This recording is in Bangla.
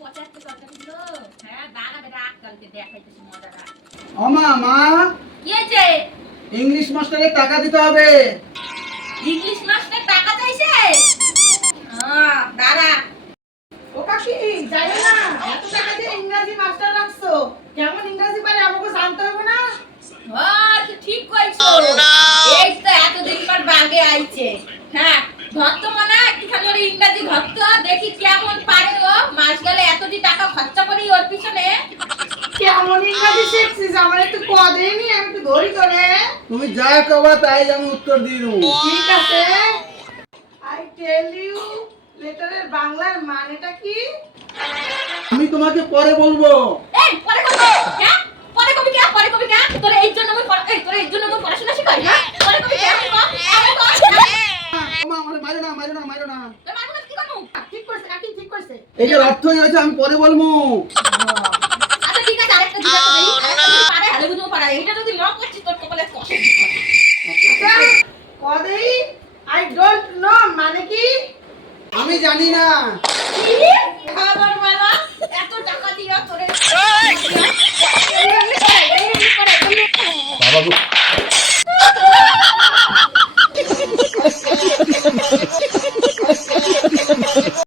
পচাতে তরকারিগুলো। হ্যাঁ দাঁড়া বেটা আজকালকে দেখাইতেছি মজাটা। ওমা মা, কি হয়েছে? ইংলিশ মাস্টারের টাকা দিতে হবে। ইংলিশ মাস্টার টাকা চাইছে? দাঁড়া। ও কাকি জানো না এত টাকা দিয়ে ইংরেজি মাস্টার রাখছো, কেমন ইংরেজি পারে আমাকে জানতে হবে না? তুই ঠিক কইছো। এই তো এতদিন পর বাগে আইছে। হ্যাঁ ধরতো মনে একটুখানি ওর ইংরাজি ধরতো, দেখি কেমন পারে ও। মাস গেলে এতটি টাকা খরচা করি ওর পিছনে। কেমন ইংরেজি শিখছিস আমার একটু কদেনি, আমি একটু ধরি করে। তুমি যা কবা তাই আমি উত্তর দিয়ে দেবো। ঠিক আছে, আই টেল ইউ লেটারের বাংলার মানেটা কি? আমি তোমাকে পরে বলবো। এই পরে কবি হ্যাঁ পরে কবি কে পরে কবি কে তোর এই জন্য আমি তোর এই জন্য আমি পড়াশোনা শিখাই না। পরে কবি কে ওমা আমারে মারো না মারো না মারো না। তোর মানুষ কি করব? ঠিক কইছে কাকি, ঠিক কইছে। এটার অর্থ হয়েছে আমি পরে বলবো। আচ্ছা ঠিক আছে আরেকটা দিবা তো দেই। আরেকটা যদি পারে হালে বুঝবো পারে। এটা যদি ন করছিস তোর কপালে কষ্ট। আচ্ছা কদেই আই ডোন্ট নো মানে কি? আমি জানি না। কি? খাবার বাবা এত টাকা দিয়া তোরে বাবা